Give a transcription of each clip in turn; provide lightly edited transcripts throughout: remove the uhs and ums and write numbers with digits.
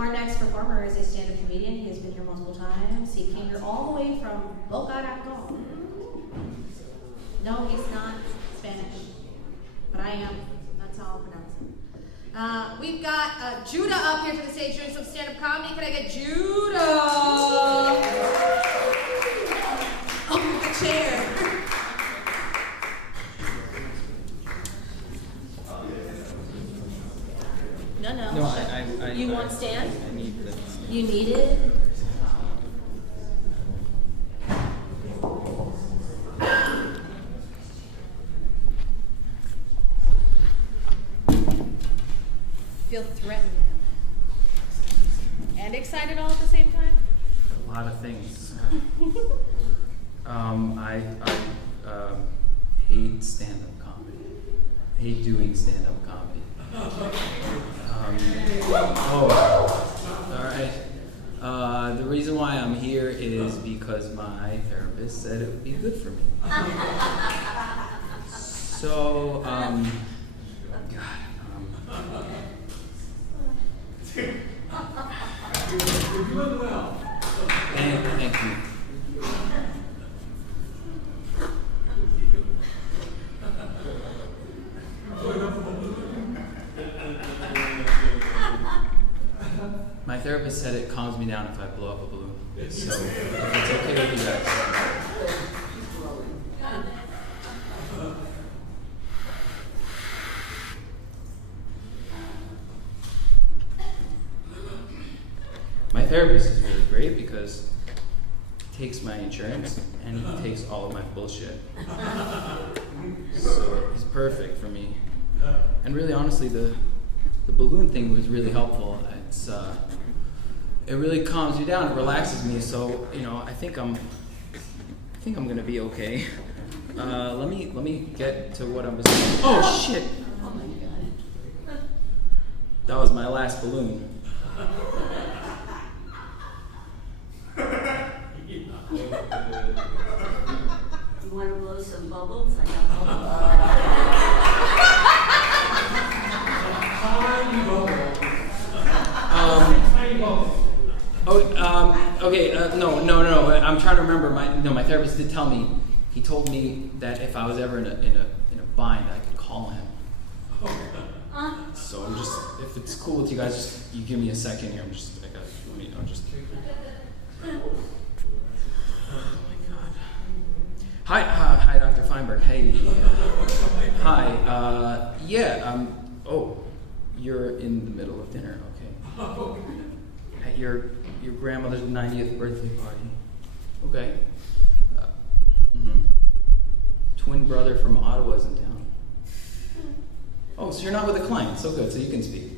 Our next performer is a stand-up comedian. He has been here multiple times. He came here all the way from Boca Raton. No, he's not Spanish, but I am. That's how I'll pronounce it. We've got Juda up here to the stage doing some stand-up comedy. Can I get Juda? Oh, the chair. No, I you want stand? I need this. You need it? Feel threatened and excited all at the same time? A lot of things. I hate stand-up comedy. I hate doing stand-up comedy. All right. The reason why I'm here is because my therapist said it would be good for me. So, Thank you. My therapist said it calms me down if I blow up a balloon. So, if it's okay with you guys. My therapist is really great because he takes my insurance and he takes all of my bullshit. So he's perfect for me. And really, honestly, the balloon thing was really helpful. It really calms me down. It relaxes me. So I think I'm gonna be okay. Let me get to what I was saying. Oh shit! Oh my god. That was my last balloon. You want to blow some bubbles? I got bubbles. Okay. No. I'm trying to remember. My therapist did tell me. He told me that if I was ever in a bind, I could call him. So if it's cool with you guys, you give me a second here. Hi, Dr. Feinberg. Hey. Hi. You're in the middle of dinner. Okay. At your grandmother's 90th birthday party. Okay. Twin brother from Ottawa's in town. Oh, so you're not with a client. So good. So you can speak.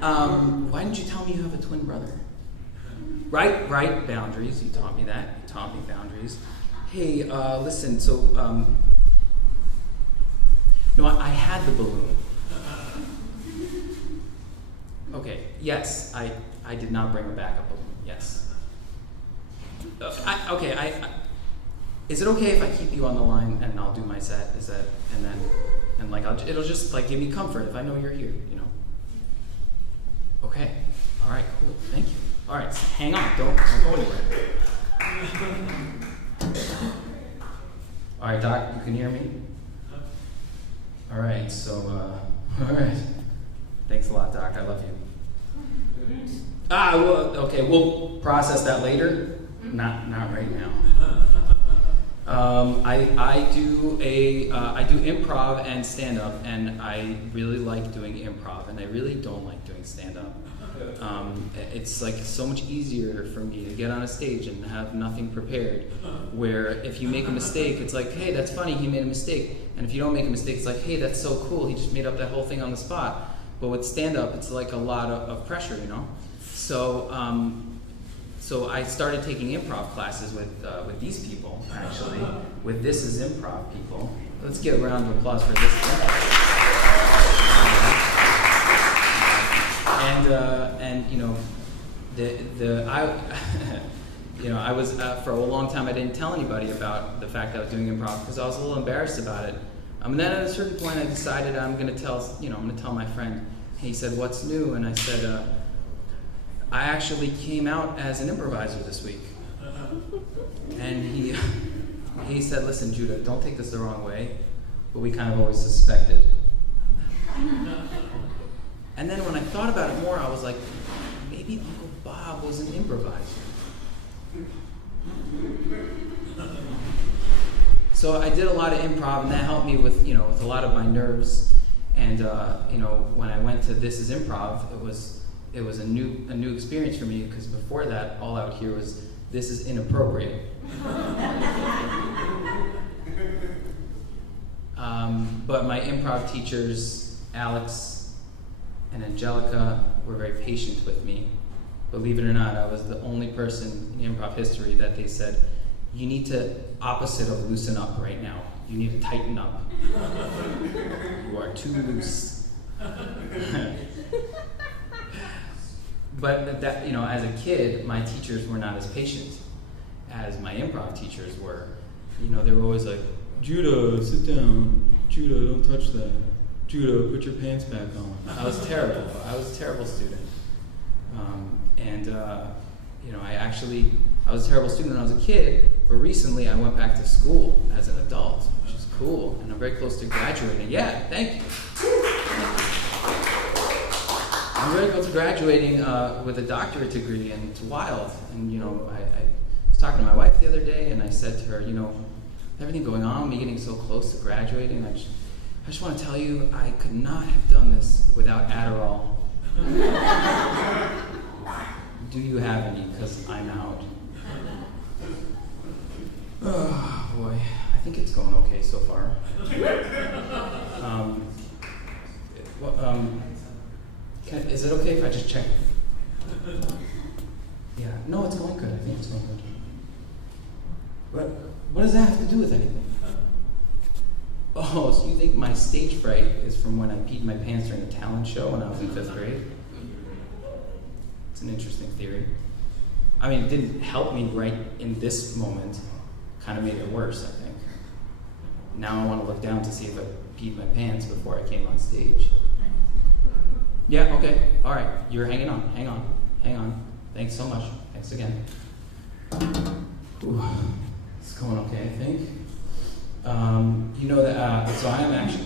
Why didn't you tell me you have a twin brother? Right. Boundaries. You taught me that. You taught me boundaries. Hey, listen. So, no, I had the balloon. Okay. Yes, I did not bring a backup balloon. Yes. Is it okay if I keep you on the line and I'll do my set? It'll just give me comfort if I know you're here, Okay. All right. Cool. Thank you. All right. So hang on. Don't go anywhere. All right, Doc. You can hear me. All right. So, all right. Thanks a lot, Doc. I love you. Okay. We'll process that later. Not right now. I do improv and stand-up, and I really like doing improv, and I really don't like doing stand-up. It's so much easier for me to get on a stage and have nothing prepared, where if you make a mistake, it's hey, that's funny, he made a mistake. And if you don't make a mistake, it's hey, that's so cool, he just made up that whole thing on the spot. But with stand-up, it's a lot of pressure, So I started taking improv classes with these people, actually, with This Is Improv people. Let's get a round of applause for This Is Improv. I was for a long time I didn't tell anybody about the fact that I was doing improv because I was a little embarrassed about it. And then at a certain point I decided I'm going to tell my friend. He said, "What's new?" And I said, I actually came out as an improviser this week. And he said, listen, Judah, don't take this the wrong way, but we kind of always suspected. And then when I thought about it more, I was like, maybe Uncle Bob was an improviser. So I did a lot of improv, and that helped me with a lot of my nerves. And when I went to This Is Improv, it was a new experience for me, because before that, all I would hear was, "This is inappropriate." But my improv teachers, Alex and Angelica, were very patient with me. Believe it or not, I was the only person in improv history that they said, "You need to opposite of loosen up right now. You need to tighten up. You are too loose." But that, as a kid, my teachers were not as patient as my improv teachers were. They were always like, "Judah, sit down. Judah, don't touch that. Judah, put your pants back on." I was terrible. I was a terrible student. I was a terrible student when I was a kid, but recently I went back to school as an adult, which is cool, and I'm very close to graduating. Yeah, thank you. I'm very close to graduating with a doctorate degree, and it's wild. And, I was talking to my wife the other day, and I said to her, everything going on, me getting so close to graduating, I just want to tell you, I could not have done this without Adderall. Do you have any? Because I'm out. Oh, boy. I think it's going okay so far. Is it okay if I just check? Yeah. No, it's going good. I think it's going good. What does that have to do with anything? Oh, so you think my stage fright is from when I peed my pants during a talent show when I was in 5th grade? It's an interesting theory. I mean, it didn't help me right in this moment. Kind of made it worse, I think. Now I want to look down to see if I peed my pants before I came on stage. Yeah, okay, all right. You're hanging on. Hang on. Thanks so much. Thanks again. Ooh, it's going okay, I think. So I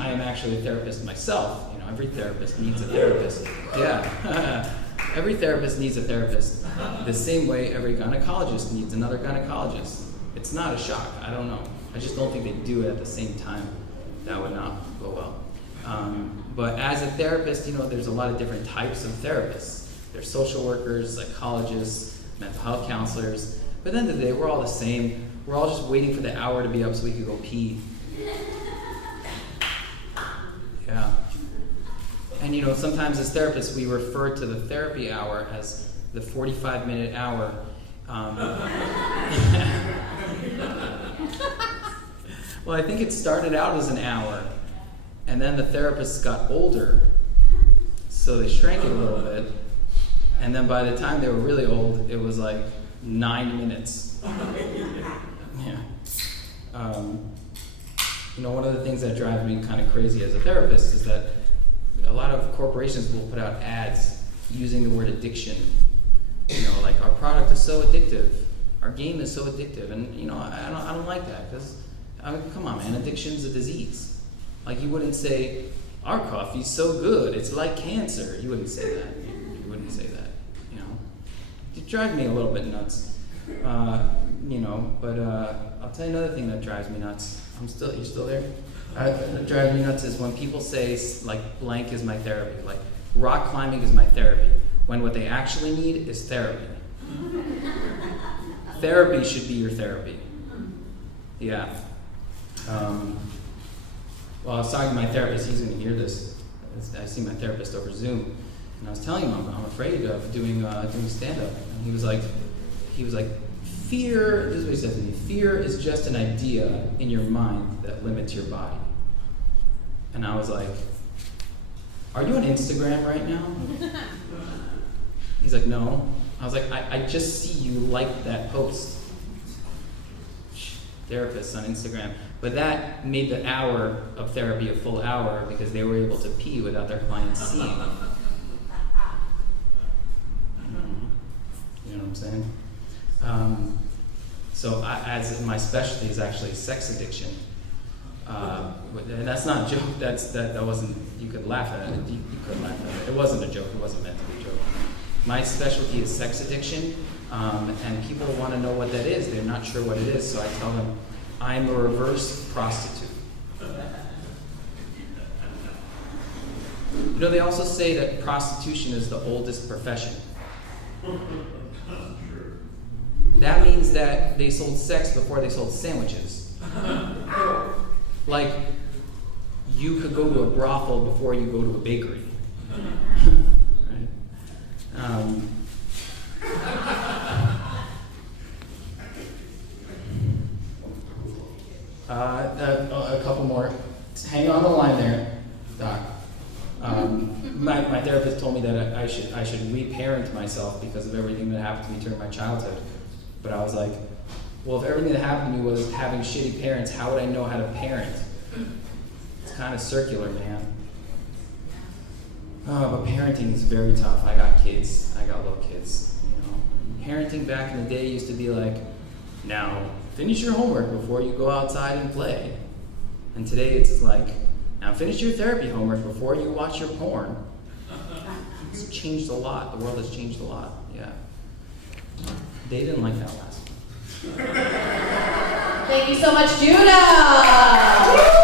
am actually a therapist myself. Every therapist needs a therapist. Yeah. Every therapist needs a therapist. The same way every gynecologist needs another gynecologist. It's not a shock. I don't know. I just don't think they do it at the same time. That would not go well. But as a therapist, there's a lot of different types of therapists. There's social workers, psychologists, mental health counselors. But at the end of the day, we're all the same. We're all just waiting for the hour to be up so we can go pee. Yeah. And sometimes as therapists, we refer to the therapy hour as the 45-minute hour. Well, I think it started out as an hour, and then the therapists got older, so they shrank it a little bit, and then by the time they were really old, it was like 9 minutes. Yeah. One of the things that drives me kind of crazy as a therapist is that a lot of corporations will put out ads using the word addiction. Like, our product is so addictive, our game is so addictive, and I don't like that, because come on, man, addiction's a disease. Like, you wouldn't say, "Our coffee's so good, it's like cancer." You wouldn't say that. You wouldn't say that. It drives me a little bit nuts. But I'll tell you another thing that drives me nuts. You're still there? What drives me nuts is when people say, like, blank is my therapy, like, rock climbing is my therapy, when what they actually need is therapy. Therapy should be your therapy. Yeah. Well, I was talking to my therapist. He's going to hear this. I see my therapist over Zoom, and I was telling him I'm afraid of doing stand-up. And he was like, fear. This is what he said to me. Fear is just an idea in your mind that limits your body. And I was like, "Are you on Instagram right now?" He's like, "No." I was like, I just see you like that post. Therapists on Instagram. But that made the hour of therapy a full hour because they were able to pee without their clients seeing. I'm saying? So as my specialty is actually sex addiction. And that's not a joke. That wasn't. You could laugh at it. You could laugh at it. It wasn't a joke. It wasn't meant to be a joke. My specialty is sex addiction, and people want to know what that is. They're not sure what it is, so I tell them, I'm a reverse prostitute. You know, they also say that prostitution is the oldest profession. That means that they sold sex before they sold sandwiches. Like, you could go to a brothel before you go to a bakery. Right? A couple more. Hang on the line there, Doc. My therapist told me that I should reparent myself because of everything that happened to me during my childhood. But I was like, well, if everything that happened to me was having shitty parents, how would I know how to parent? It's kind of circular, man. But parenting is very tough. I got kids. I got little kids. You know, parenting back in the day used to be like, now finish your homework before you go outside and play. And today it's like, now finish your therapy homework before you watch your porn. It's changed a lot. The world has changed a lot. Yeah. They didn't like that last one. Thank you so much, Judah!